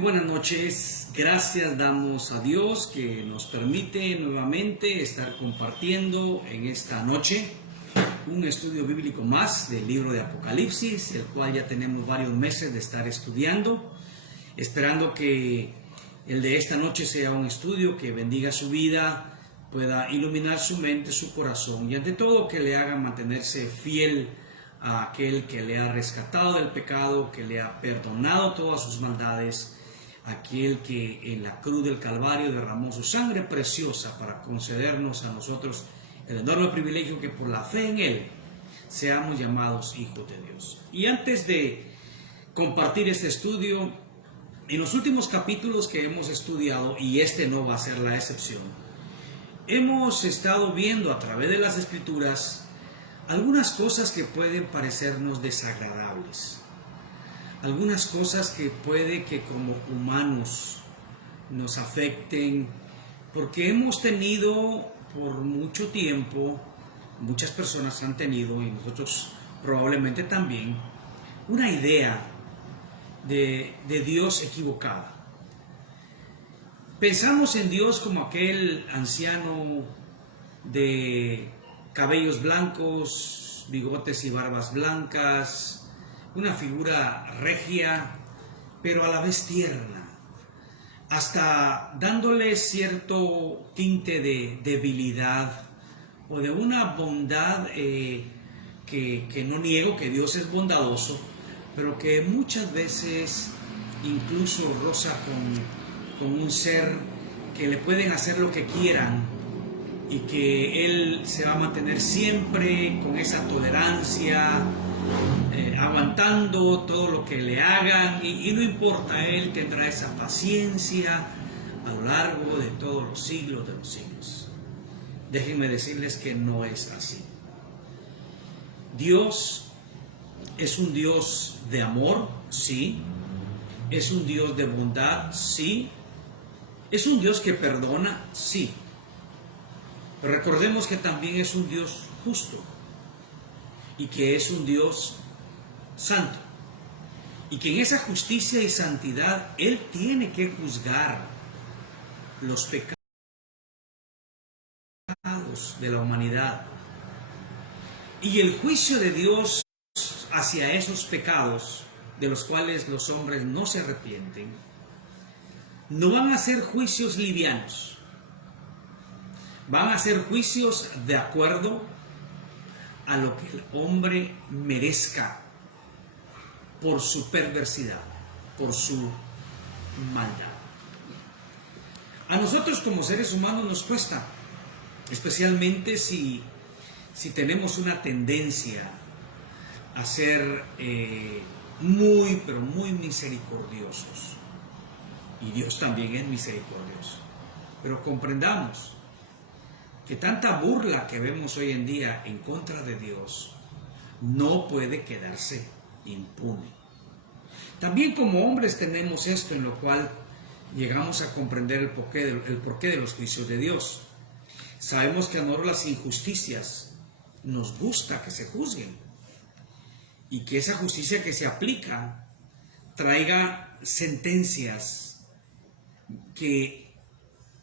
buenas noches, gracias damos a Dios que nos permite nuevamente estar compartiendo en esta noche un estudio bíblico más del libro de Apocalipsis, el cual ya tenemos varios meses de estar estudiando, esperando que el de esta noche sea un estudio que bendiga su vida, pueda iluminar su mente, su corazón y ante todo que le haga mantenerse fiel a aquel que le ha rescatado del pecado, que le ha perdonado todas sus maldades, aquel que en la cruz del Calvario derramó su sangre preciosa para concedernos a nosotros el enorme privilegio que por la fe en Él seamos llamados hijos de Dios. Y antes de compartir este estudio, en los últimos capítulos que hemos estudiado, y este no va a ser la excepción, hemos estado viendo a través de las Escrituras algunas cosas que pueden parecernos desagradables, algunas cosas que puede que como humanos nos afecten, porque hemos tenido por mucho tiempo, muchas personas han tenido, y nosotros probablemente también, una idea de Dios equivocada. Pensamos en Dios como aquel anciano de cabellos blancos, bigotes y barbas blancas, una figura regia, pero a la vez tierna, hasta dándole cierto tinte de debilidad o de una bondad que no niego que Dios es bondadoso, pero que muchas veces incluso roza con un ser que le pueden hacer lo que quieran y que Él se va a mantener siempre con esa tolerancia, aguantando todo lo que le hagan y no importa, Él tendrá esa paciencia a lo largo de todos los siglos de los siglos. Déjenme decirles que no es así. Dios es un Dios de amor, sí. Es un Dios de bondad, sí. Es un Dios que perdona, sí. Pero recordemos que también es un Dios justo y que es un Dios santo y que en esa justicia y santidad Él tiene que juzgar los pecados de la humanidad. Y el juicio de Dios hacia esos pecados de los cuales los hombres no se arrepienten no van a ser juicios livianos. Van a ser juicios de acuerdo a lo que el hombre merezca por su perversidad, por su maldad. A nosotros como seres humanos nos cuesta, especialmente si tenemos una tendencia a ser muy, pero muy misericordiosos. Y Dios también es misericordioso. Pero comprendamos que tanta burla que vemos hoy en día en contra de Dios no puede quedarse impune. También como hombres tenemos esto en lo cual llegamos a comprender el porqué de los juicios de Dios. Sabemos que a nosotros las injusticias nos gusta que se juzguen y que esa justicia que se aplica traiga sentencias que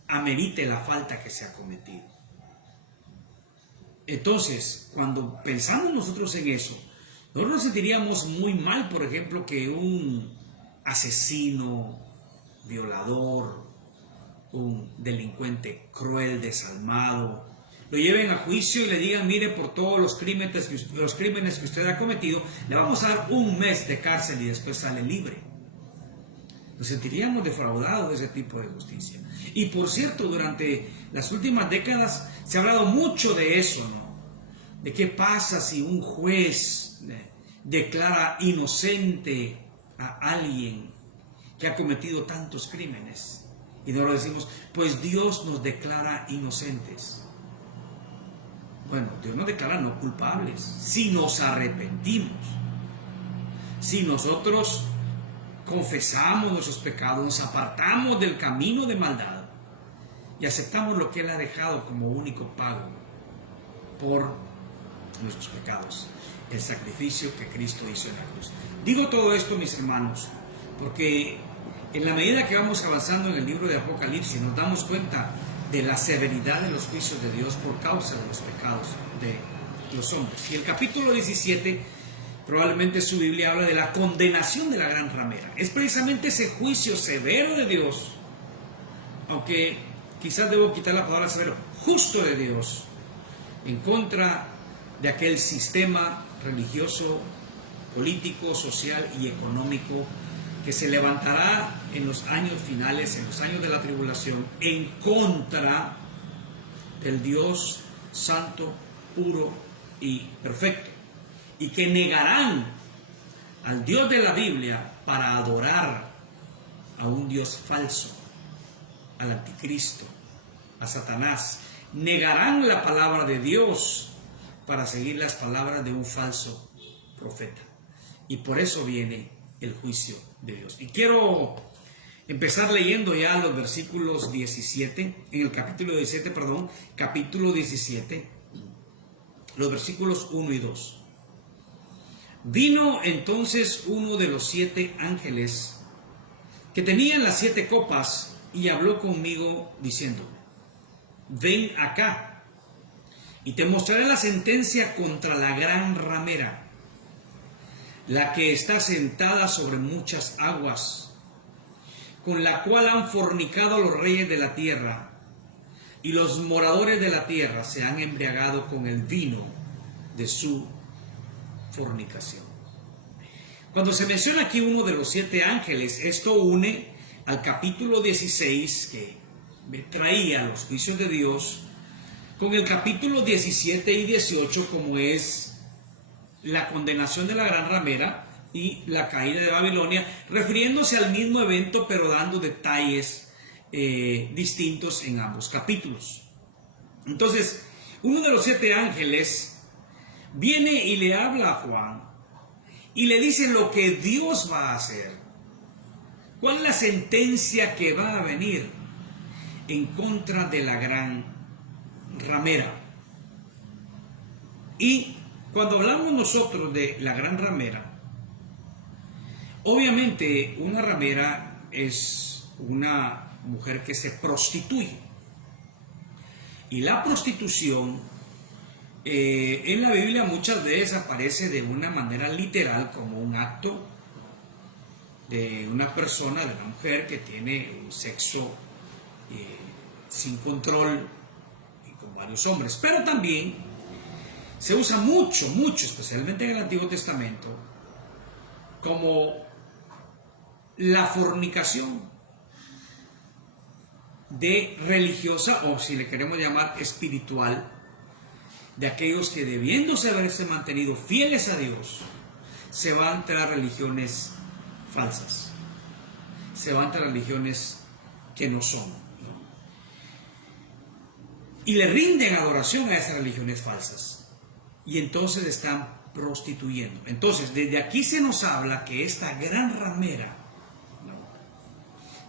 amerite la falta que se ha cometido. Entonces, cuando pensamos nosotros en eso, nosotros nos sentiríamos muy mal, por ejemplo, que un asesino, violador, un delincuente cruel, desalmado, lo lleven a juicio y le digan, mire, por todos los crímenes que usted ha cometido, le vamos a dar 1 mes de cárcel y después sale libre. Nos sentiríamos defraudados de ese tipo de justicia. Y por cierto, durante las últimas décadas se ha hablado mucho de eso, ¿no? De qué pasa si un juez declara inocente a alguien que ha cometido tantos crímenes. Y nosotros decimos, pues Dios nos declara inocentes. Bueno, Dios nos declara no culpables si nos arrepentimos. Si nosotros confesamos nuestros pecados, nos apartamos del camino de maldad y aceptamos lo que Él ha dejado como único pago por nuestros pecados, el sacrificio que Cristo hizo en la cruz. Digo todo esto, mis hermanos, porque En la medida que vamos avanzando en el libro de Apocalipsis, nos damos cuenta de la severidad de los juicios de Dios por causa de los pecados de los hombres. Y el capítulo 17, probablemente su Biblia habla de la condenación de la gran ramera. Es precisamente ese juicio severo de Dios, aunque quizás debo quitar la palabra severo, justo de Dios, en contra de aquel sistema religioso, político, social y económico que se levantará en los años finales, en los años de la tribulación, en contra del Dios santo, puro y perfecto, y que negarán al Dios de la Biblia para adorar a un Dios falso, al anticristo, a Satanás. Negarán la palabra de Dios para seguir las palabras de un falso profeta. Y por eso viene el juicio de Dios. Y quiero empezar leyendo ya los versículos 17, en el capítulo 17, capítulo 17, los versículos 1 y 2. Vino entonces uno de los 7 ángeles que tenían las 7 copas y habló conmigo diciendo: ven acá y te mostraré la sentencia contra la gran ramera, la que está sentada sobre muchas aguas, con la cual han fornicado los reyes de la tierra, y los moradores de la tierra se han embriagado con el vino de su fornicación. Cuando se menciona aquí uno de los 7 ángeles, esto une al capítulo 16 que me traía los juicios de Dios, con el capítulo 17 y 18 como es la condenación de la gran ramera y la caída de Babilonia, refiriéndose al mismo evento pero dando detalles distintos en ambos capítulos. Entonces, uno de los 7 ángeles viene y le habla a Juan y le dice lo que Dios va a hacer. ¿Cuál es la sentencia que va a venir en contra de la gran ramera? Y cuando hablamos nosotros de la gran ramera, obviamente una ramera es una mujer que se prostituye. Y la prostitución en la Biblia muchas veces aparece de una manera literal como un acto de una persona, de una mujer que tiene un sexo sin control y con varios hombres. Pero también se usa mucho, especialmente en el Antiguo Testamento, como la fornicación de religiosa, o si le queremos llamar espiritual, de aquellos que debiéndose haberse mantenido fieles a Dios, se van tras religiones falsas, se van tras religiones que no son, y le rinden adoración a esas religiones falsas, y entonces están prostituyendo. Entonces, desde aquí se nos habla que esta gran ramera,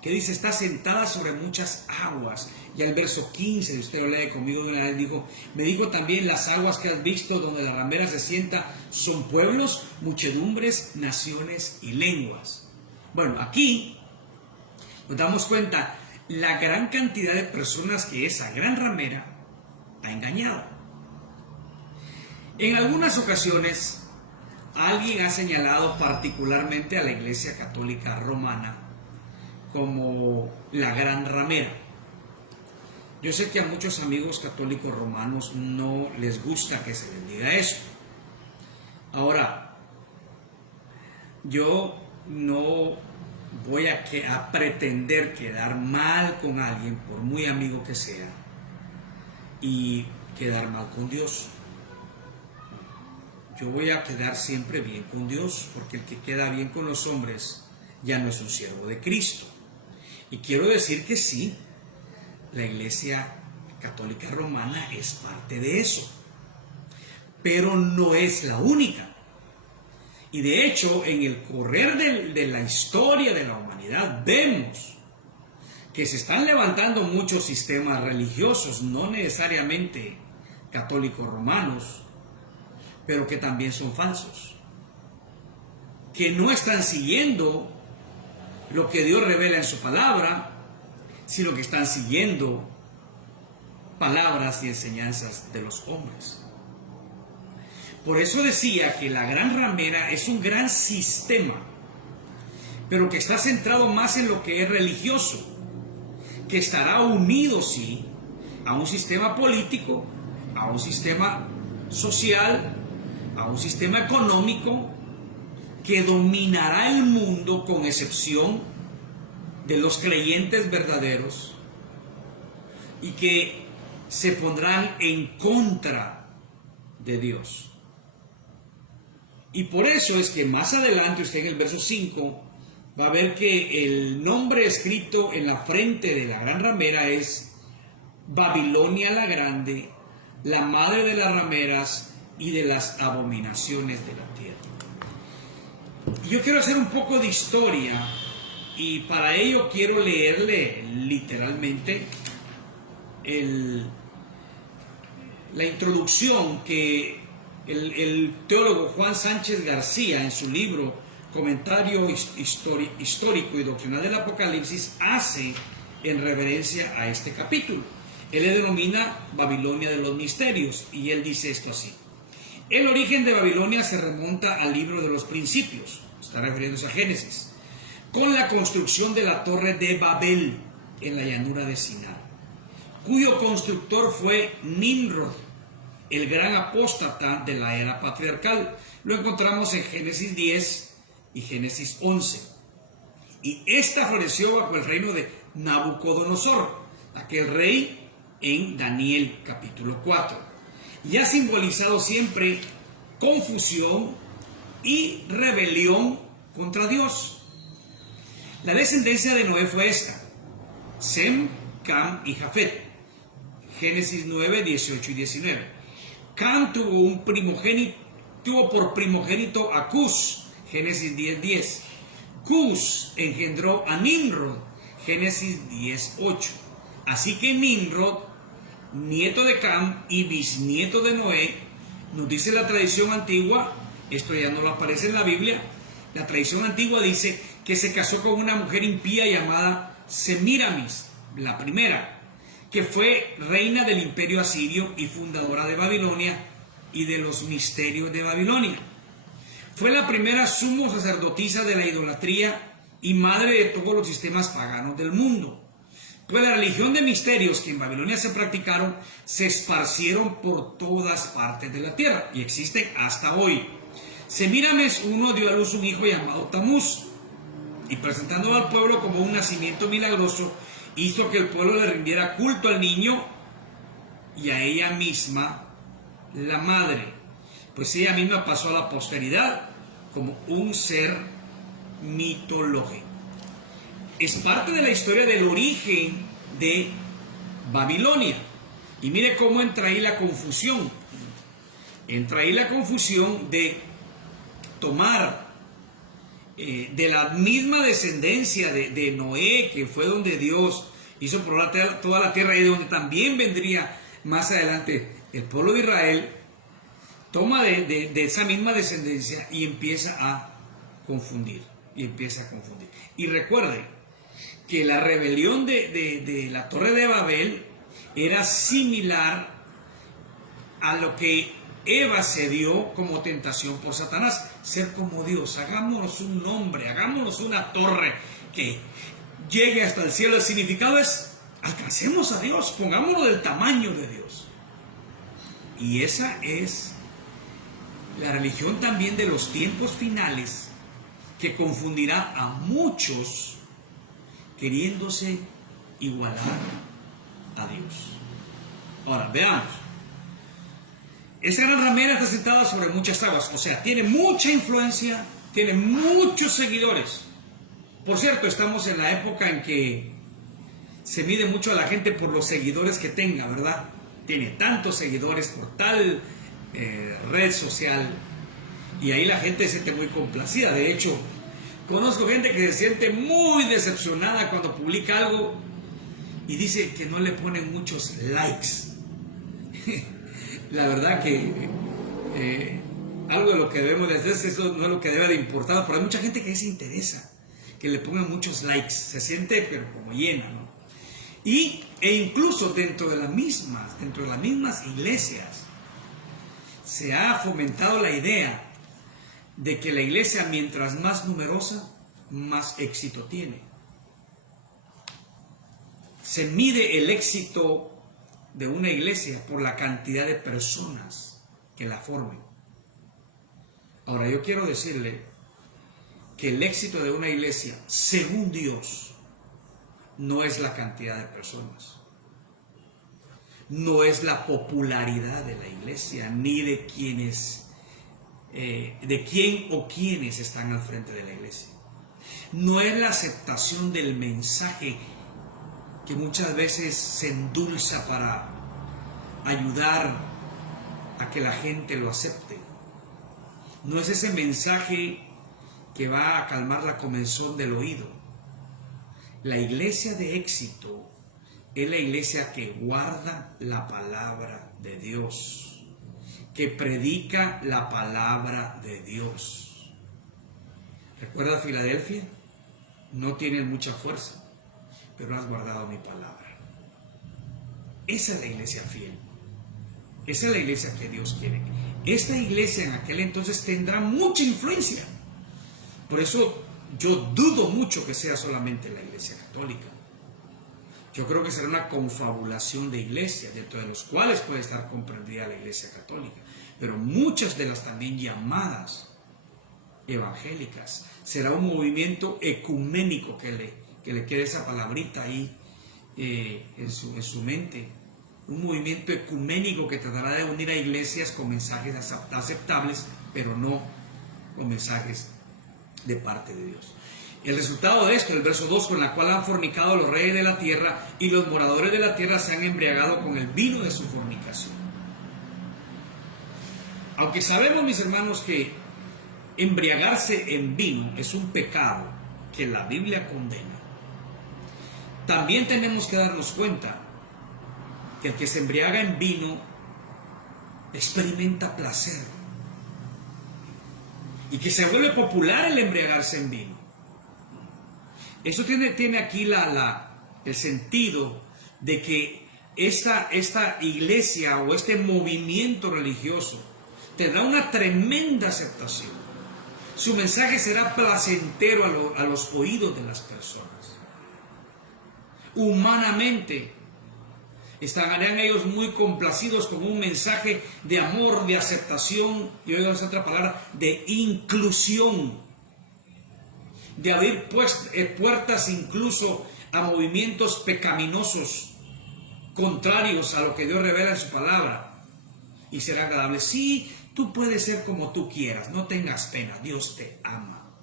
que dice está sentada sobre muchas aguas, ya el verso 15, si usted lo lee conmigo de una vez, me dijo también: las aguas que has visto donde la ramera se sienta son pueblos, muchedumbres, naciones y lenguas. Bueno, aquí nos damos cuenta la gran cantidad de personas que esa gran ramera ha engañado. En algunas ocasiones alguien ha señalado particularmente a la Iglesia Católica Romana como la gran ramera. Yo sé que a muchos amigos católicos romanos no les gusta que se les diga eso. Ahora, yo no voy a pretender quedar mal con alguien, por muy amigo que sea, y quedar mal con Dios. Yo voy a quedar siempre bien con Dios, porque el que queda bien con los hombres ya no es un siervo de Cristo. Y quiero decir que sí, la Iglesia Católica Romana es parte de eso, pero no es la única. Y de hecho, en el correr de la historia de la humanidad, vemos que se están levantando muchos sistemas religiosos, no necesariamente católicos romanos, pero que también son falsos, que no están siguiendo lo que Dios revela en su palabra, sino que están siguiendo palabras y enseñanzas de los hombres. Por eso decía que la gran ramera es un gran sistema, pero que está centrado más en lo que es religioso, que estará unido, sí, a un sistema político, a un sistema social, a un sistema económico, que dominará el mundo con excepción de los creyentes verdaderos y que se pondrán en contra de Dios. Y por eso es que más adelante, usted en el verso 5, va a ver que el nombre escrito en la frente de la gran ramera es Babilonia la Grande, la madre de las rameras y de las abominaciones de la tierra. Yo quiero hacer un poco de historia y para ello quiero leerle literalmente la introducción que el teólogo Juan Sánchez García en su libro Comentario Histórico y Doctrinal del Apocalipsis hace en reverencia a este capítulo. Él le denomina Babilonia de los misterios y él dice esto así: el origen de Babilonia se remonta al libro de los principios, está refiriéndose a Génesis, con la construcción de la torre de Babel en la llanura de Sinar, cuyo constructor fue Nimrod, el gran apóstata de la era patriarcal. Lo encontramos en Génesis 10 y Génesis 11. Y esta floreció bajo el reino de Nabucodonosor, aquel rey, en Daniel capítulo 4. Y ha simbolizado siempre confusión y rebelión contra Dios. La descendencia de Noé fue esta: Sem, Cam y Jafet. Génesis 9, 18 y 19. Cam tuvo por primogénito a Cus, Génesis 10, 10. Cus engendró a Nimrod, Génesis 10, 8. Así que Nimrod, nieto de Cam y bisnieto de Noé, nos dice la tradición antigua, esto ya no lo aparece en la Biblia, la tradición antigua dice que se casó con una mujer impía llamada Semíramis, la primera, que fue reina del imperio asirio y fundadora de Babilonia y de los misterios de Babilonia. Fue la primera sumo sacerdotisa de la idolatría y madre de todos los sistemas paganos del mundo. Pues la religión de misterios que en Babilonia se practicaron se esparcieron por todas partes de la tierra y existen hasta hoy. Semíramis I dio a luz un hijo llamado Tamuz y presentándolo al pueblo como un nacimiento milagroso, hizo que el pueblo le rindiera culto al niño y a ella misma, la madre, pues ella misma pasó a la posteridad como un ser mitológico. Es parte de la historia del origen de Babilonia. Y mire cómo entra ahí la confusión. Entra ahí la confusión de tomar de la misma descendencia de Noé, que fue donde Dios hizo por toda la tierra y de donde también vendría más adelante el pueblo de Israel. Toma de esa misma descendencia y empieza a confundir. Y recuerde que la rebelión de la Torre de Babel era similar a lo que Eva se dio como tentación por Satanás: ser como Dios. Hagámonos un nombre, hagámonos una torre que llegue hasta el cielo. El significado es: alcancemos a Dios, pongámonos del tamaño de Dios. Y esa es la religión también de los tiempos finales, que confundirá a muchos queriéndose igualar a Dios. Ahora, veamos. Esa gran ramera está sentada sobre muchas aguas, o sea, tiene mucha influencia, tiene muchos seguidores. Por cierto, estamos en la época en que se mide mucho a la gente por los seguidores que tenga, ¿verdad? Tiene tantos seguidores por tal red social, y ahí la gente se siente muy complacida. De hecho, conozco gente que se siente muy decepcionada cuando publica algo y dice que no le ponen muchos likes. La verdad que algo de lo que debemos de hacer, eso no es lo que debe de importar, pero hay mucha gente que se interesa, que le pongan muchos likes, se siente pero como llena, ¿no? E incluso dentro de las mismas iglesias se ha fomentado la idea de que la iglesia, mientras más numerosa, más éxito tiene. Se mide el éxito de una iglesia por la cantidad de personas que la formen. Ahora, yo quiero decirle que el éxito de una iglesia, según Dios, no es la cantidad de personas, no es la popularidad de la iglesia, ni de quienes, de quién o quiénes están al frente de la iglesia. No es la aceptación del mensaje que muchas veces se endulza para ayudar a que la gente lo acepte. No es ese mensaje que va a calmar la comezón del oído. La iglesia de éxito es la iglesia que guarda la palabra de Dios, que predica la palabra de Dios. ¿Recuerda Filadelfia? No tienes mucha fuerza, pero has guardado mi palabra. Esa es la iglesia fiel. Esa es la iglesia que Dios quiere. Esta iglesia en aquel entonces tendrá mucha influencia. Por eso yo dudo mucho que sea solamente la iglesia católica. Yo creo que será una confabulación de iglesias, dentro de los cuales puede estar comprendida la iglesia católica. Pero muchas de las también llamadas evangélicas, será un movimiento ecuménico, que le quede esa palabrita ahí en su mente. Un movimiento ecuménico que tratará de unir a iglesias con mensajes aceptables, pero no con mensajes de parte de Dios. El resultado de esto, el verso 2, con la cual han fornicado los reyes de la tierra, y los moradores de la tierra se han embriagado con el vino de su fornicación. Aunque sabemos, mis hermanos, que embriagarse en vino es un pecado que la Biblia condena, también tenemos que darnos cuenta que el que se embriaga en vino experimenta placer, y que se vuelve popular el embriagarse en vino. Eso tiene aquí el sentido de que esta iglesia o este movimiento religioso tendrá una tremenda aceptación. Su mensaje será placentero a los oídos de las personas. Humanamente estarán ellos muy complacidos con un mensaje de amor, de aceptación, y oigan otra palabra, de inclusión, de abrir puertas incluso a movimientos pecaminosos contrarios a lo que Dios revela en su palabra, y será agradable. Sí, tú puedes ser como tú quieras, no tengas pena, Dios te ama.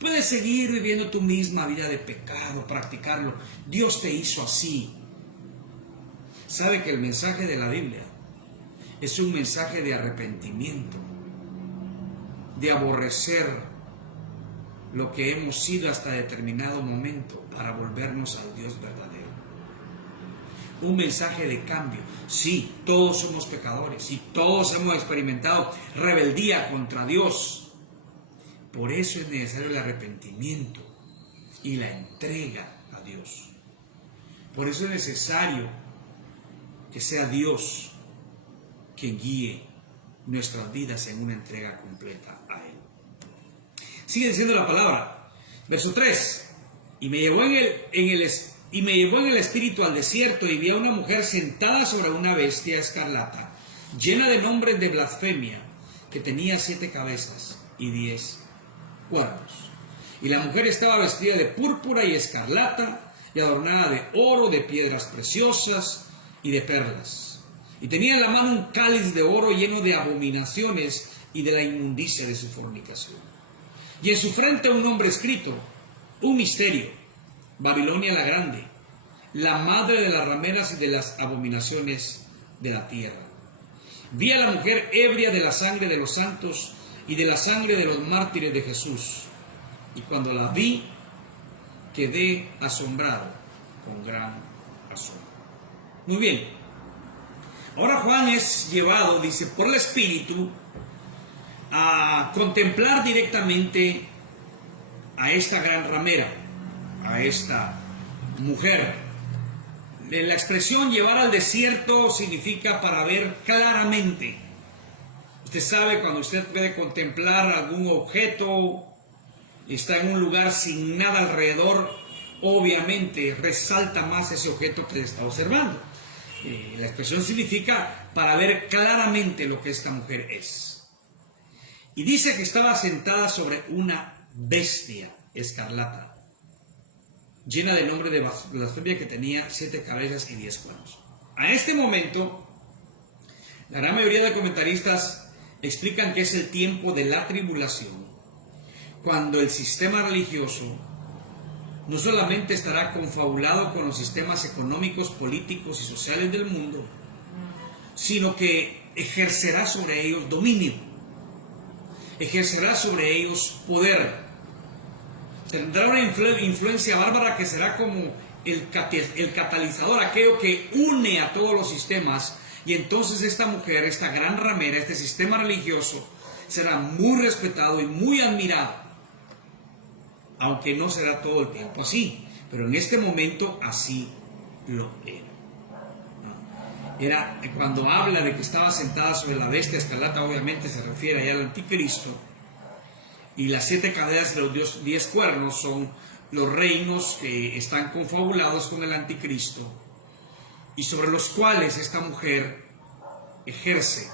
Puedes seguir viviendo tu misma vida de pecado, practicarlo, Dios te hizo así. Sabe que el mensaje de la Biblia es un mensaje de arrepentimiento, de aborrecer lo que hemos sido hasta determinado momento para volvernos al Dios verdadero. Un mensaje de cambio. Sí, todos somos pecadores y todos hemos experimentado rebeldía contra Dios. Por eso es necesario el arrepentimiento y la entrega a Dios. Por eso es necesario que sea Dios quien guíe nuestras vidas en una entrega completa a Él. Sigue diciendo la palabra, verso 3, y me llevó en el espíritu al desierto, y vi a una mujer sentada sobre una bestia escarlata, llena de nombres de blasfemia, que tenía 7 cabezas y 10 cuernos. Y la mujer estaba vestida de púrpura y escarlata, y adornada de oro, de piedras preciosas y de perlas. Y tenía en la mano un cáliz de oro lleno de abominaciones y de la inmundicia de su fornicación. Y en su frente un nombre escrito, un misterio: Babilonia la Grande, la madre de las rameras y de las abominaciones de la tierra. Vi a la mujer ebria de la sangre de los santos y de la sangre de los mártires de Jesús. Y cuando la vi, quedé asombrado con gran asombro. Muy bien. Ahora Juan es llevado, dice, por el Espíritu a contemplar directamente a esta gran ramera, a esta mujer. La expresión llevar al desierto significa para ver claramente. Usted sabe, cuando usted puede contemplar algún objeto, está en un lugar sin nada alrededor, obviamente resalta más ese objeto que está observando. La expresión significa para ver claramente lo que esta mujer es. Y dice que estaba sentada sobre una bestia escarlata, llena del nombre de blasfemia, que tenía 7 cabezas y 10 cuernos. A este momento, la gran mayoría de comentaristas explican que es el tiempo de la tribulación, cuando el sistema religioso no solamente estará confabulado con los sistemas económicos, políticos y sociales del mundo, sino que ejercerá sobre ellos dominio, ejercerá sobre ellos poder, tendrá una influencia bárbara que será como el catalizador, aquello que une a todos los sistemas. Y entonces esta mujer, esta gran ramera, este sistema religioso, será muy respetado y muy admirado, aunque no será todo el tiempo así, pero en este momento así lo era. Era cuando habla de que estaba sentada sobre la bestia escarlata, obviamente se refiere allá al anticristo, y las 7 cabezas de los 10 cuernos son los reinos que están confabulados con el anticristo, y sobre los cuales esta mujer ejerce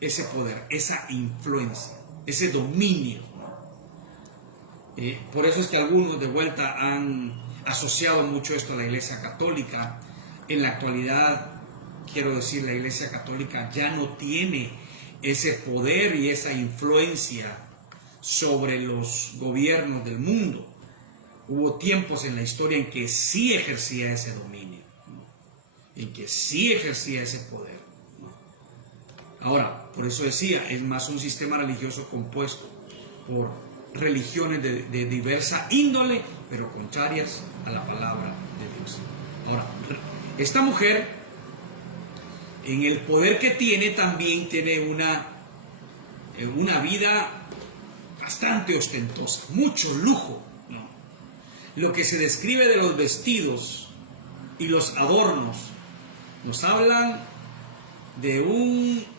ese poder, esa influencia, ese dominio. Por eso es que algunos de vuelta han asociado mucho esto a la Iglesia Católica. En la actualidad, quiero decir, la Iglesia Católica ya no tiene ese poder y esa influencia sobre los gobiernos del mundo. Hubo tiempos en la historia en que sí ejercía ese dominio, en que sí ejercía ese poder. Ahora, por eso decía, es más un sistema religioso compuesto por religiones de diversa índole, pero contrarias a la palabra de Dios. Ahora, esta mujer, en el poder que tiene, también tiene una vida bastante ostentosa, mucho lujo, ¿no? Lo que se describe de los vestidos y los adornos nos hablan de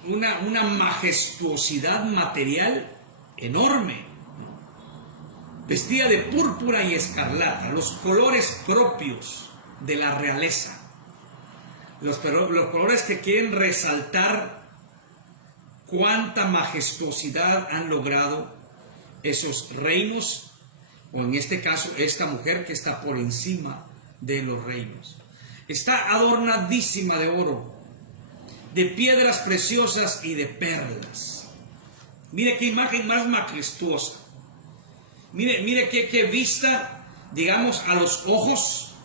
una majestuosidad material enorme, ¿no? Vestida de púrpura y escarlata, los colores propios de la realeza, los colores que quieren resaltar cuánta majestuosidad han logrado esos reinos, o en este caso esta mujer que está por encima de los reinos. Está adornadísima de oro, de piedras preciosas y de perlas. Mire qué imagen más majestuosa. Mire qué vista, digamos, a los ojos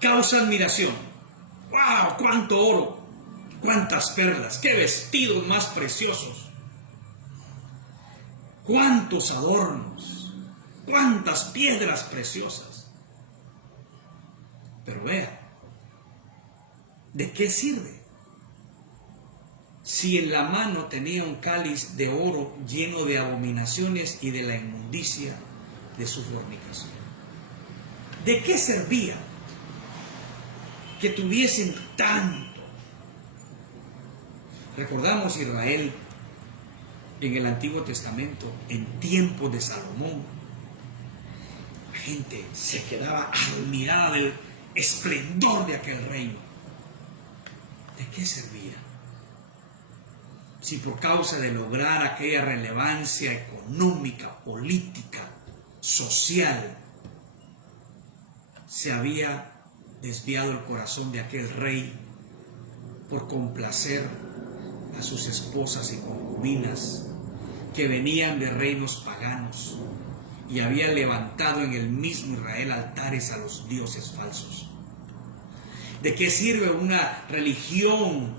causa admiración. ¡Wow! ¡Cuánto oro! ¡Cuántas perlas! ¡Qué vestidos más preciosos! ¡Cuántos adornos! ¡Cuántas piedras preciosas! Pero vea, ¿de qué sirve si en la mano tenía un cáliz de oro lleno de abominaciones y de la inmundicia de su fornicación? ¿De qué servía que tuviesen tanto? Recordamos Israel en el Antiguo Testamento, en tiempos de Salomón. La gente se quedaba admirada del esplendor de aquel reino. ¿De qué servía? Si por causa de lograr aquella relevancia económica, política, social, se había desviado el corazón de aquel rey por complacer a sus esposas y concubinas que venían de reinos paganos y había levantado en el mismo Israel altares a los dioses falsos. ¿De qué sirve una religión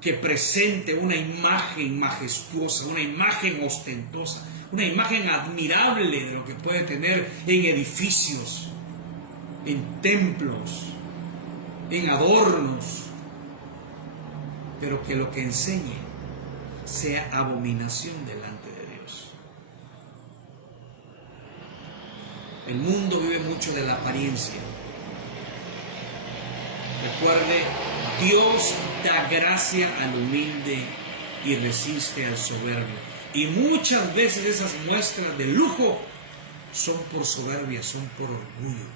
que presente una imagen majestuosa, una imagen ostentosa, una imagen admirable de lo que puede tener en edificios, en templos, en adornos, pero que lo que enseñe sea abominación delante de Dios? El mundo vive mucho de la apariencia. Recuerde, Dios da gracia al humilde y resiste al soberbio. Y muchas veces esas muestras de lujo son por soberbia, son por orgullo.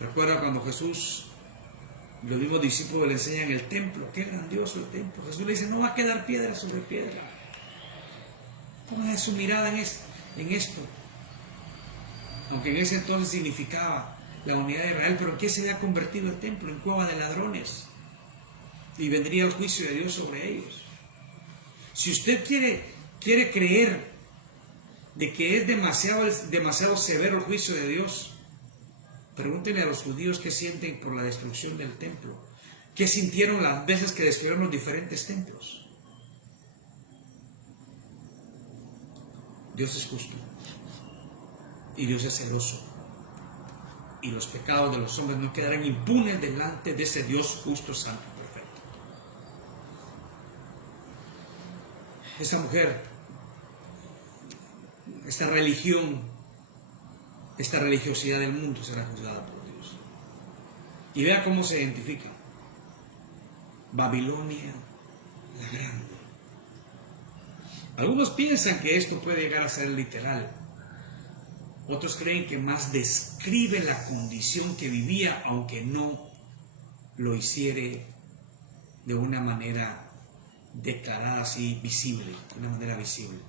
Recuerda cuando Jesús, los mismos discípulos le enseñan el templo, qué grandioso el templo. Jesús le dice, no va a quedar piedra sobre piedra. Pongan su mirada en esto. Aunque en ese entonces significaba la unidad de Israel, pero ¿en qué se había convertido el templo? En cueva de ladrones. Y vendría el juicio de Dios sobre ellos. Si usted quiere creer de que es demasiado severo el juicio de Dios, pregúntenle a los judíos qué sienten por la destrucción del templo. ¿Qué sintieron las veces que destruyeron los diferentes templos? Dios es justo y Dios es celoso, y los pecados de los hombres no quedarán impunes delante de ese Dios justo, santo, perfecto. Esta mujer, esta religión, esta religiosidad del mundo será juzgada por Dios. Y vea cómo se identifica: Babilonia la Grande. Algunos piensan que esto puede llegar a ser literal. Otros creen que más describe la condición que vivía, aunque no lo hiciere de una manera declarada así, visible, de una manera visible.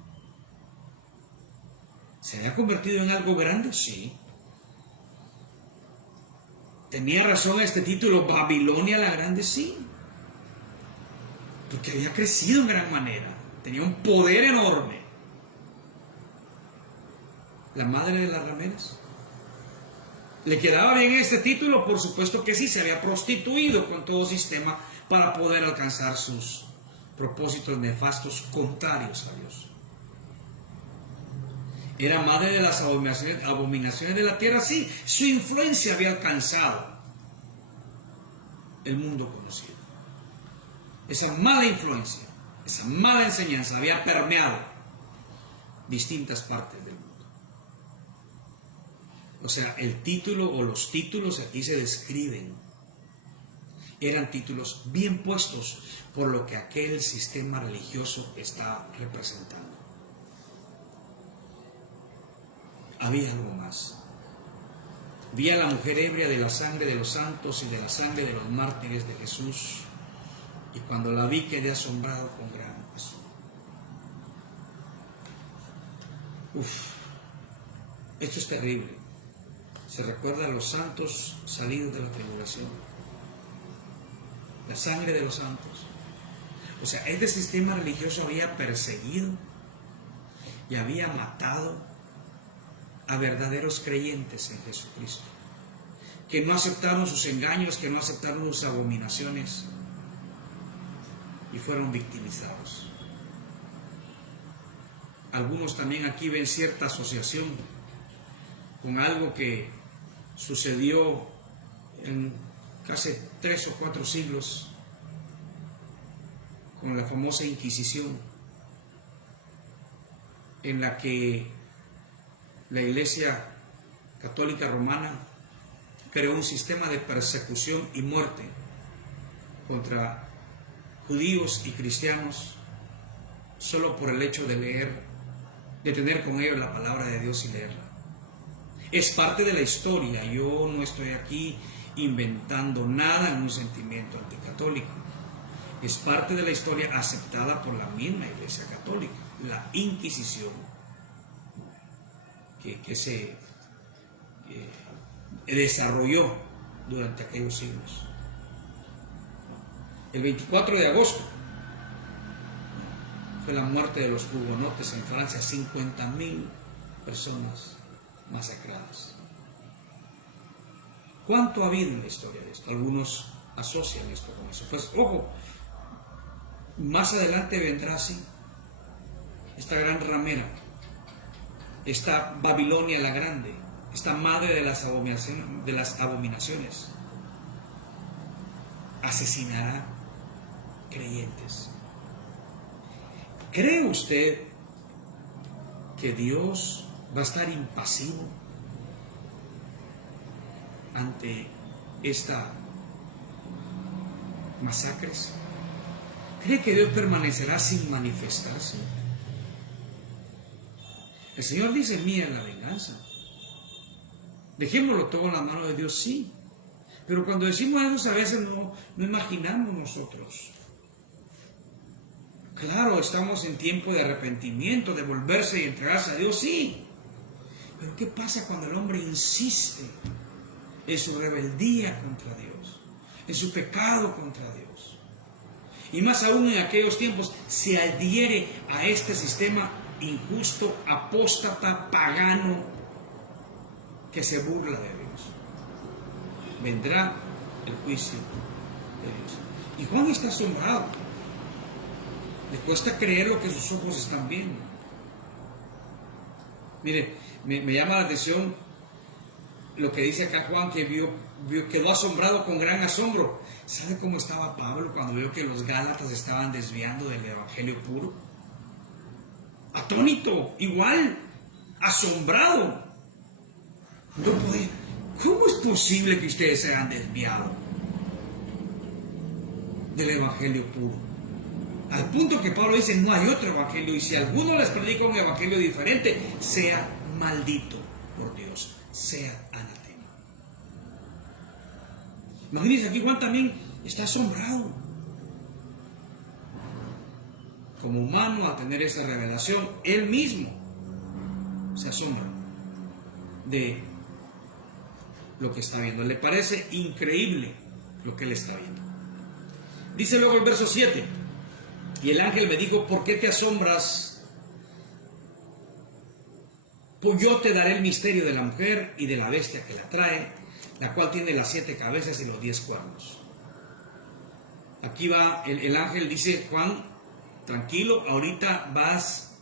¿Se había convertido en algo grande? Sí. ¿Tenía razón este título, Babilonia la Grande? Sí. Porque había crecido en gran manera. Tenía un poder enorme. ¿La madre de las rameras? ¿Le quedaba bien este título? Por supuesto que sí. Se había prostituido con todo sistema para poder alcanzar sus propósitos nefastos contrarios a Dios. ¿Era madre de las abominaciones de la tierra? Sí. Su influencia había alcanzado el mundo conocido. Esa mala influencia, esa mala enseñanza había permeado distintas partes del mundo. O sea, el título o los títulos aquí se describen. Eran títulos bien puestos por lo que aquel sistema religioso está representando. Había algo más. Vi a la mujer ebria de la sangre de los santos y de la sangre de los mártires de Jesús, y cuando la vi quedé asombrado con gran asombro. Esto es terrible. Se recuerda a los santos salidos de la tribulación, la sangre de los santos. O sea, este sistema religioso había perseguido y había matado a verdaderos creyentes en Jesucristo, que no aceptaron sus engaños, que no aceptaron sus abominaciones y fueron victimizados. Algunos también aquí ven cierta asociación con algo que sucedió en casi 3 o 4 siglos con la famosa Inquisición, en la que la Iglesia Católica Romana creó un sistema de persecución y muerte contra judíos y cristianos solo por el hecho de tener con ellos la palabra de Dios y leerla. Es parte de la historia. Yo no estoy aquí inventando nada en un sentimiento anticatólico. Es parte de la historia aceptada por la misma Iglesia Católica, la Inquisición, que se desarrolló durante aquellos siglos. El 24 de agosto fue la muerte de los hugonotes en Francia, 50.000 personas masacradas. ¿Cuánto ha habido en la historia de esto? Algunos asocian esto con eso. Pues ojo, más adelante vendrá así esta gran ramera, esta Babilonia la Grande, esta madre de las abominaciones, asesinará creyentes. ¿Cree usted que Dios va a estar impasivo ante esta masacres? ¿Cree que Dios permanecerá sin manifestarse? El Señor dice: mía es la venganza. Dejémoslo todo en las manos de Dios, sí. Pero cuando decimos eso, a veces no imaginamos nosotros. Claro, estamos en tiempo de arrepentimiento, de volverse y entregarse a Dios, sí. Pero ¿qué pasa cuando el hombre insiste en su rebeldía contra Dios, en su pecado contra Dios? Y más aún en aquellos tiempos se adhiere a este sistema injusto, apóstata, pagano, que se burla de Dios. Vendrá el juicio de Dios. Y Juan está asombrado. Le cuesta creer lo que sus ojos están viendo. Mire, me llama la atención lo que dice acá Juan, que quedó asombrado con gran asombro. ¿Sabe cómo estaba Pablo cuando vio que los gálatas estaban desviando del evangelio puro? Atónito, igual, asombrado. No podía. ¿Cómo es posible que ustedes se hayan desviado del evangelio puro? Al punto que Pablo dice: no hay otro evangelio, y si alguno les predica un evangelio diferente, sea maldito por Dios, sea anatema. Imagínense, aquí Juan también está asombrado. Como humano, a tener esa revelación, él mismo se asombra de lo que está viendo. Le parece increíble lo que él está viendo. Dice luego el verso 7: y el ángel me dijo: ¿por qué te asombras? Pues yo te daré el misterio de la mujer y de la bestia que la trae, la cual tiene las 7 cabezas y los 10 cuernos. Aquí va, el ángel dice: Juan, tranquilo, ahorita vas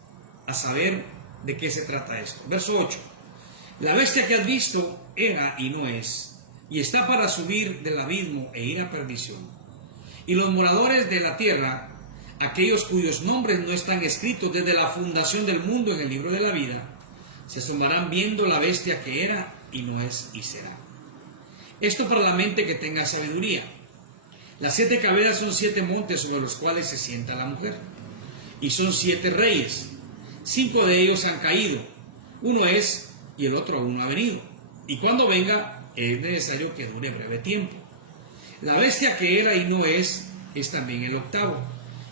a saber de qué se trata esto. Verso 8: la bestia que has visto era y no es, y está para subir del abismo e ir a perdición. Y los moradores de la tierra, aquellos cuyos nombres no están escritos desde la fundación del mundo en el libro de la vida, se asombrarán viendo la bestia que era y no es y será. Esto para la mente que tenga sabiduría. Las 7 cabezas son 7 montes sobre los cuales se sienta la mujer, y son 7 reyes. 5 de ellos han caído, uno es y el otro aún no ha venido, y cuando venga es necesario que dure breve tiempo. La bestia que era y no es también el octavo,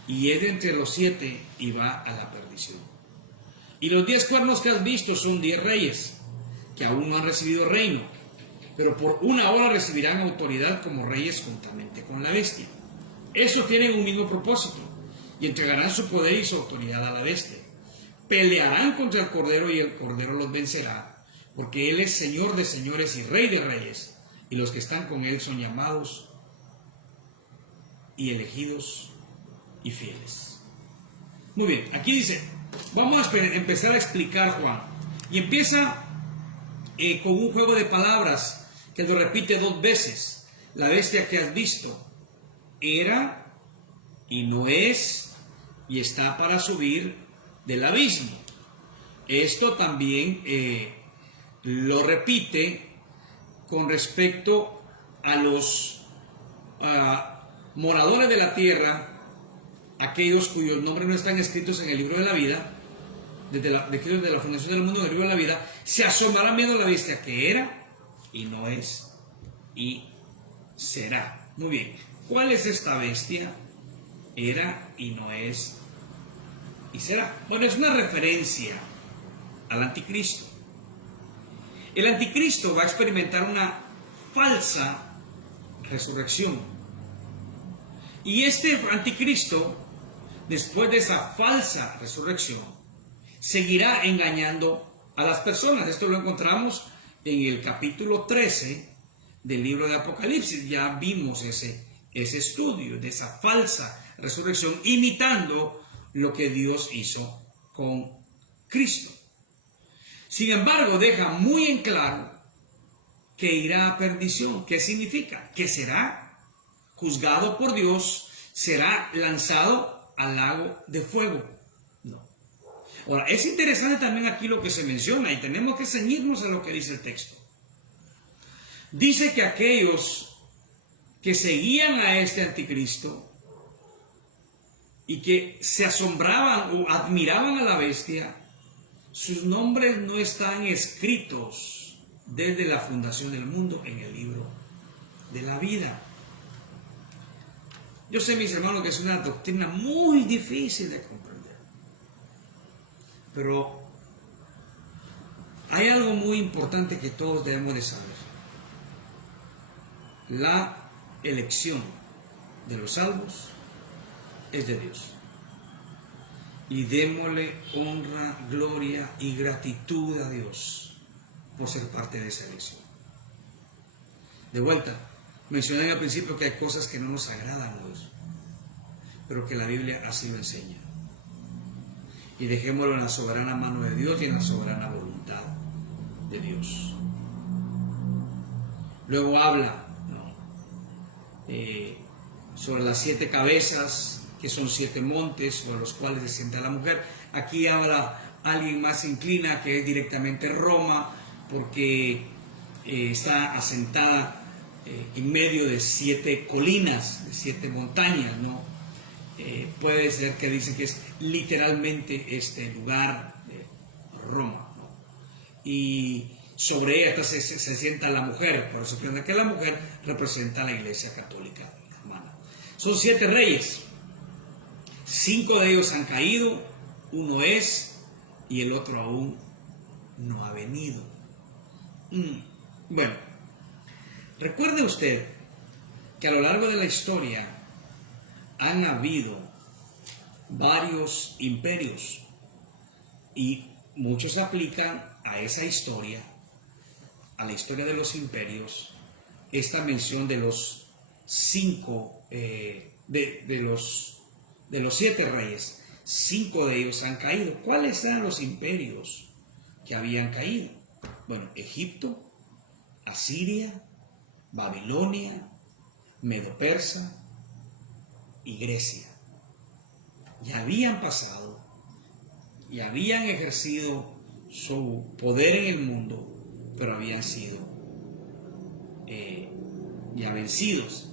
y es de entre los 7 y va a la perdición. Y los 10 cuernos que has visto son 10 reyes, que aún no han recibido reino, pero por una hora recibirán autoridad como reyes juntamente con la bestia. Estos tienen un mismo propósito, y entregarán su poder y su autoridad a la bestia. Pelearán contra el Cordero, y el Cordero los vencerá, porque Él es Señor de señores y Rey de reyes, y los que están con Él son llamados y elegidos y fieles. Muy bien, aquí dice, vamos a empezar a explicar Juan, y empieza con un juego de palabras que lo repite 2 veces. La bestia que has visto era y no es, y está para subir del abismo. Esto también lo repite con respecto a los moradores de la tierra, aquellos cuyos nombres no están escritos en el libro de la vida, desde la fundación del mundo, en el libro de la vida, se asomarán viendo la bestia que era y no es y será. Muy bien, ¿cuál es esta bestia? Era y no es y será. Bueno, es una referencia al anticristo. El anticristo va a experimentar una falsa resurrección. Y este anticristo, después de esa falsa resurrección, seguirá engañando a las personas. Esto lo encontramos en el capítulo 13 del libro de Apocalipsis. Ya vimos ese estudio de esa falsa resurrección, imitando lo que Dios hizo con Cristo. Sin embargo, deja muy en claro que irá a perdición. ¿Qué significa? Que será juzgado por Dios, será lanzado al lago de fuego. No. Ahora, es interesante también aquí lo que se menciona y tenemos que ceñirnos a lo que dice el texto. Dice que aquellos que seguían a este anticristo y que se asombraban o admiraban a la bestia, sus nombres no están escritos desde la fundación del mundo en el libro de la vida. Yo sé, mis hermanos, que es una doctrina muy difícil de comprender, pero hay algo muy importante que todos debemos de saber. La elección de los salvos es de Dios. Y démosle honra, gloria y gratitud a Dios por ser parte de esa elección. De vuelta, mencioné al principio que hay cosas que no nos agradan hoy, pero que la Biblia así lo enseña. Y dejémoslo en la soberana mano de Dios y en la soberana voluntad de Dios. Luego habla sobre las 7 cabezas, que son 7 montes sobre los cuales se sienta la mujer. Aquí habla alguien más se inclina, que es directamente Roma, porque está asentada en medio de 7 colinas, de 7 montañas, ¿no? Puede ser que dice que es literalmente este lugar de Roma, ¿no? Y sobre ella se sienta la mujer, por eso piensa que la mujer representa a la Iglesia Católica Romana. Son 7 reyes, 5 de ellos han caído, uno es y el otro aún no ha venido. Bueno, recuerde usted que a lo largo de la historia han habido varios imperios y muchos aplican a esa historia, a la historia de los imperios, esta mención de los 5, de los 7 reyes. 5 de ellos han caído. ¿Cuáles eran los imperios que habían caído? Bueno, Egipto, Asiria, Babilonia, Medo-Persa y Grecia. Ya habían pasado y habían ejercido su poder en el mundo, pero habían sido ya vencidos.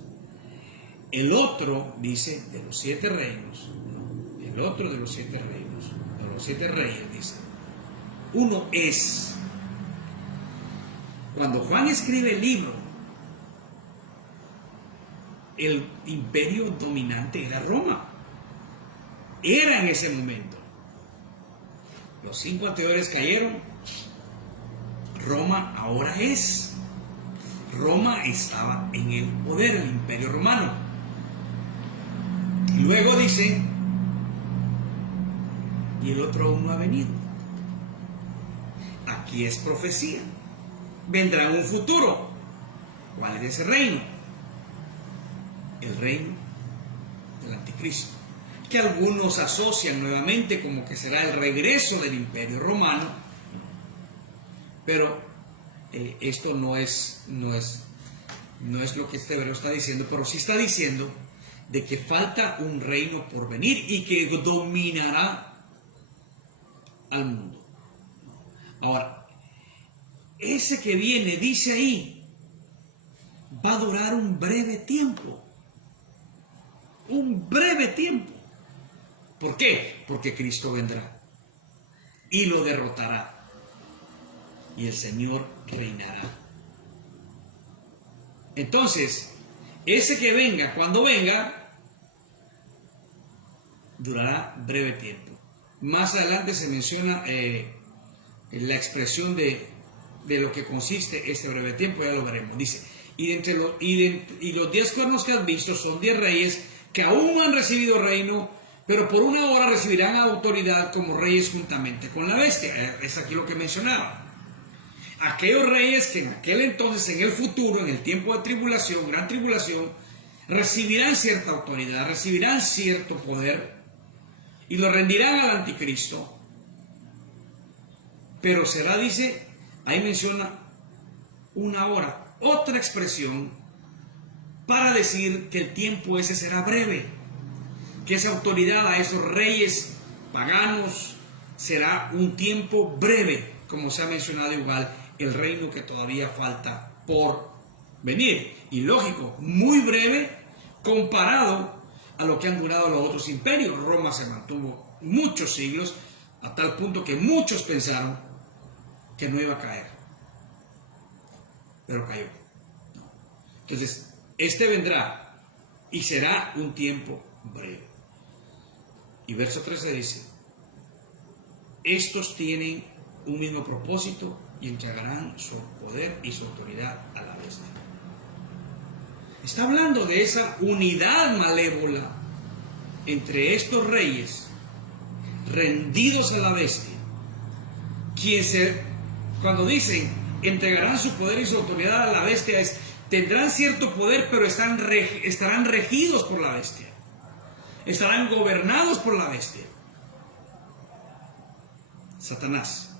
El otro, dice, de los 7 reinos, ¿no? El otro de los 7 reinos, de los 7 reyes, dice, uno es. Cuando Juan escribe el libro, el imperio dominante era Roma. Era en ese momento. Los 5 anteriores cayeron. Roma ahora es. Roma estaba en el poder, el imperio romano. Y luego dice, y el otro aún no ha venido. Aquí es profecía. Vendrá en un futuro. ¿Cuál es ese reino? El reino del anticristo, que algunos asocian nuevamente como que será el regreso del imperio romano, pero esto no es lo que este hebreo está diciendo, pero sí está diciendo de que falta un reino por venir y que dominará al mundo. Ahora, ese que viene, dice ahí, va a durar un breve tiempo. Un breve tiempo. ¿Por qué? Porque Cristo vendrá y lo derrotará y el Señor reinará. Entonces, ese que venga, cuando venga, durará breve tiempo. Más adelante se menciona la expresión de lo que consiste este breve tiempo, ya lo veremos. Dice, y los 10 cuernos que has visto son 10 reyes que aún no han recibido reino, pero por una hora recibirán autoridad como reyes juntamente con la bestia. Es aquí lo que mencionaba. Aquellos reyes que en aquel entonces, en el futuro, en el tiempo de tribulación, gran tribulación, recibirán cierta autoridad, recibirán cierto poder y lo rendirán al anticristo. Pero será, dice, ahí menciona una hora, otra expresión para decir que el tiempo ese será breve, que esa autoridad a esos reyes paganos será un tiempo breve, como se ha mencionado igual, el reino que todavía falta por venir. Y lógico, muy breve comparado a lo que han durado los otros imperios. Roma se mantuvo muchos siglos, a tal punto que muchos pensaron que no iba a caer, pero cayó. Entonces, este vendrá y será un tiempo breve. Y verso 13 dice: estos tienen un mismo propósito y entregarán su poder y su autoridad a la bestia. Está hablando de esa unidad malévola entre estos reyes rendidos a la bestia, cuando dicen entregarán su poder y su autoridad a la bestia, tendrán cierto poder, pero estarán regidos por la bestia, estarán gobernados por la bestia, Satanás.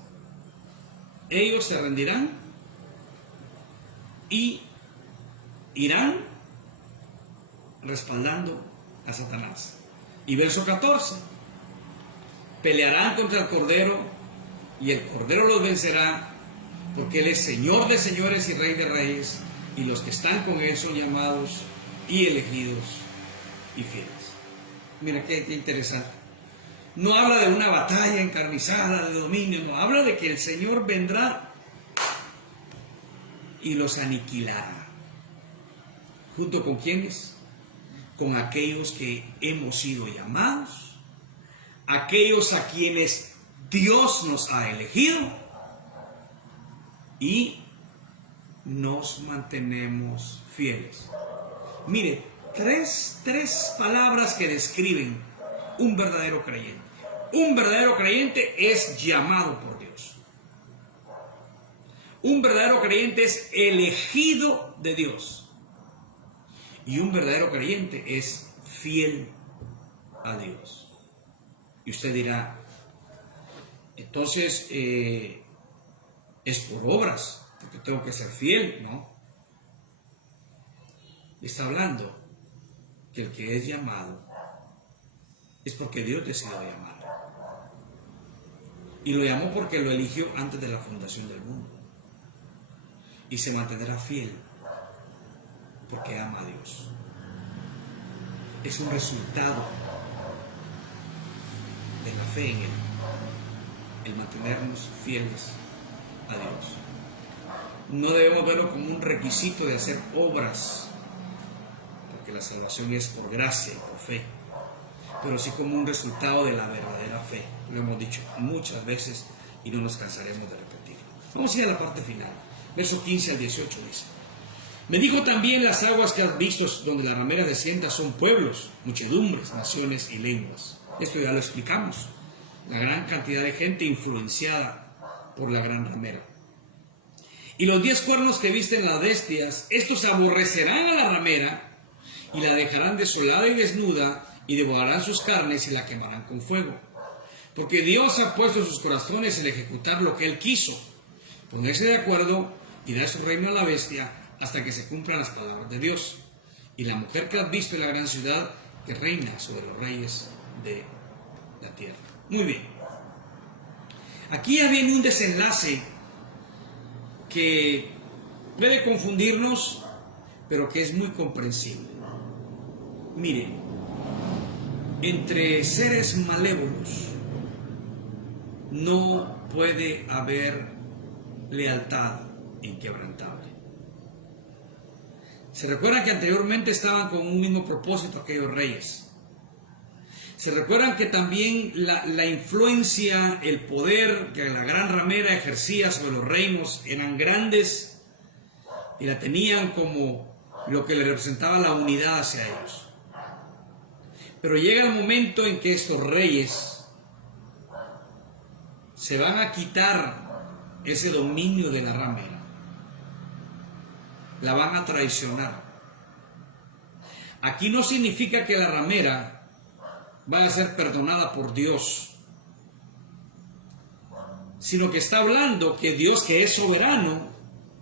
Ellos se rendirán y irán respaldando a Satanás. Y verso 14: pelearán contra el Cordero y el Cordero los vencerá, porque Él es Señor de señores y Rey de reyes, y los que están con Él son llamados y elegidos y fieles. Mira qué interesante. No habla de una batalla encarnizada de dominio, no, habla de que el Señor vendrá y los aniquilará. ¿Junto con quiénes? Con aquellos que hemos sido llamados, aquellos a quienes Dios nos ha elegido y nos mantenemos fieles. Mire, tres palabras que describen un verdadero creyente. Un verdadero creyente es llamado por Dios. Un verdadero creyente es elegido de Dios. Y un verdadero creyente es fiel a Dios. Y usted dirá, entonces es por obras, porque tengo que ser fiel, ¿no? Está hablando que el que es llamado es porque Dios decidió llamarlo. Y lo llamó porque lo eligió antes de la fundación del mundo. Y se mantendrá fiel porque ama a Dios. Es un resultado de la fe en Él, el mantenernos fieles a Dios. No debemos verlo como un requisito de hacer obras, porque la salvación es por gracia y por fe, pero sí como un resultado de la verdadera fe. Lo hemos dicho muchas veces y no nos cansaremos de repetirlo. Vamos a ir a la parte final. Verso 15 al 18 dice: me dijo también, las aguas que has visto donde la ramera descienda son pueblos, muchedumbres, naciones y lenguas. Esto ya lo explicamos. La gran cantidad de gente influenciada por la gran ramera. Y los 10 cuernos que visten las bestias, estos aborrecerán a la ramera y la dejarán desolada y desnuda, y devorarán sus carnes y la quemarán con fuego. Porque Dios ha puesto en sus corazones el ejecutar lo que Él quiso, ponerse de acuerdo y dar su reino a la bestia hasta que se cumplan las palabras de Dios. Y la mujer que has visto en la gran ciudad que reina sobre los reyes de la tierra. Muy bien. Aquí ya viene un desenlace que puede confundirnos, pero que es muy comprensible. Miren, entre seres malévolos no puede haber lealtad inquebrantable. Se recuerdan que anteriormente estaban con un mismo propósito aquellos reyes. Se recuerdan que también la influencia, el poder que la gran ramera ejercía sobre los reinos eran grandes y la tenían como lo que le representaba la unidad hacia ellos. Pero llega el momento en que estos reyes se van a quitar ese dominio de la ramera. La van a traicionar. Aquí no significa que la ramera vaya a ser perdonada por Dios, sino que está hablando que Dios, que es soberano,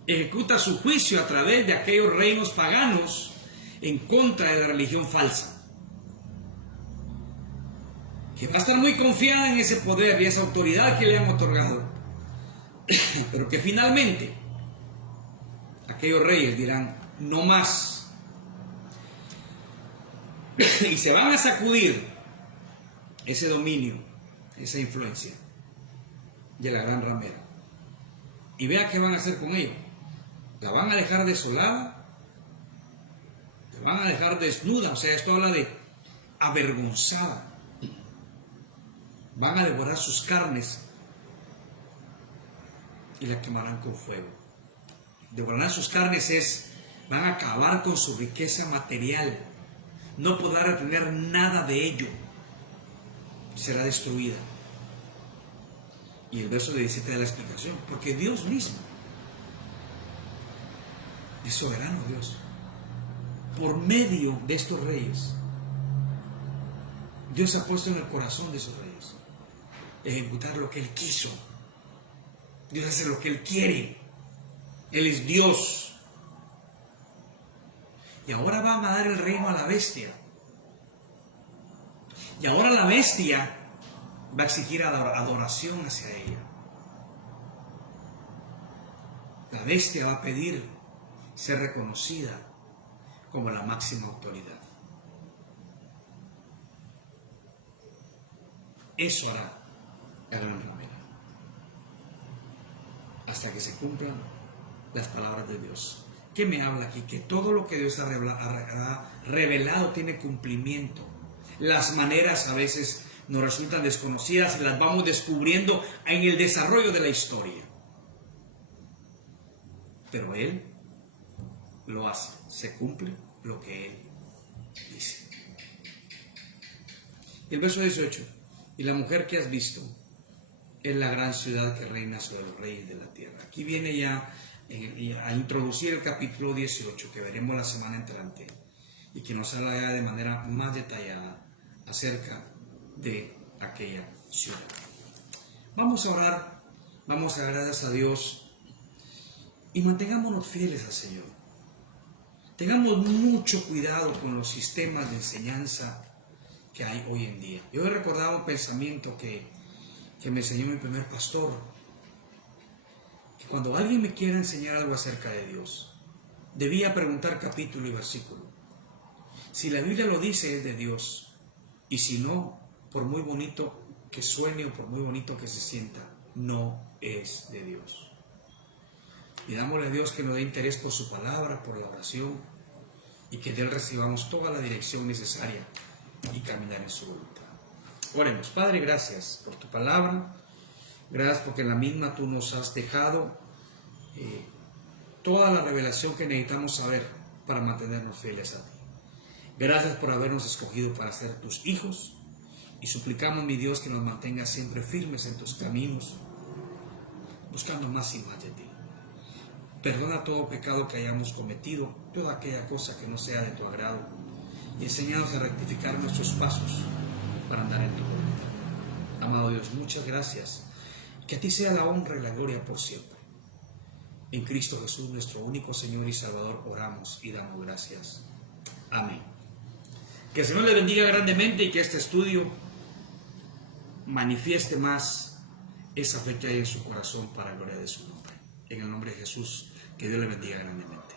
ejecuta su juicio a través de aquellos reinos paganos en contra de la religión falsa, que va a estar muy confiada en ese poder y esa autoridad que le han otorgado, pero que finalmente aquellos reyes dirán, no más, y se van a sacudir ese dominio, esa influencia de la gran ramera. Y vea qué van a hacer con ello. La van a dejar desolada, la van a dejar desnuda, o sea, esto habla de avergonzada. Van a devorar sus carnes y la quemarán con fuego. Devorarán sus carnes van a acabar con su riqueza material. No podrá retener nada de ello. Será destruida. Y el verso 17 da la explicación. Porque Dios mismo es soberano Dios. Por medio de estos reyes, Dios ha puesto en el corazón de esos reyes ejecutar lo que Él quiso. Dios hace lo que Él quiere. Él es Dios. Y ahora va a dar el reino a la bestia. Y ahora la bestia va a exigir adoración hacia ella. La bestia va a pedir ser reconocida como la máxima autoridad. Eso hará la gran ramera hasta que se cumplan las palabras de Dios. ¿Qué me habla aquí? Que todo lo que Dios ha revelado tiene cumplimiento. Las maneras a veces nos resultan desconocidas y las vamos descubriendo en el desarrollo de la historia. Pero Él lo hace, se cumple lo que Él dice. Y el verso 18, y la mujer que has visto es la gran ciudad que reina sobre los reyes de la tierra. Aquí viene ya a introducir el capítulo 18 que veremos la semana entrante y que nos habla ya de manera más detallada acerca de aquella ciudad. Vamos a orar, vamos a dar gracias a Dios y mantengámonos fieles al Señor. Tengamos mucho cuidado con los sistemas de enseñanza que hay hoy en día. Yo he recordado un pensamiento que me enseñó mi primer pastor, que cuando alguien me quiera enseñar algo acerca de Dios, debía preguntar capítulo y versículo. Si la Biblia lo dice, es de Dios, y si no, por muy bonito que suene o por muy bonito que se sienta, no es de Dios. Pidámosle a Dios que nos dé interés por su palabra, por la oración, y que de Él recibamos toda la dirección necesaria y caminar en su voluntad. Oremos. Padre, gracias por tu palabra, gracias porque en la misma tú nos has dejado toda la revelación que necesitamos saber para mantenernos fieles a ti. Gracias por habernos escogido para ser tus hijos y suplicamos, mi Dios, que nos mantengas siempre firmes en tus caminos, buscando más y más de ti. Perdona todo pecado que hayamos cometido, toda aquella cosa que no sea de tu agrado, y enséñanos a rectificar nuestros pasos para andar en tu voluntad. Amado Dios, muchas gracias. Que a ti sea la honra y la gloria por siempre. En Cristo Jesús, nuestro único Señor y Salvador, oramos y damos gracias. Amén. Que el Señor le bendiga grandemente y que este estudio manifieste más esa fe que hay en su corazón para la gloria de su nombre. En el nombre de Jesús, que Dios le bendiga grandemente.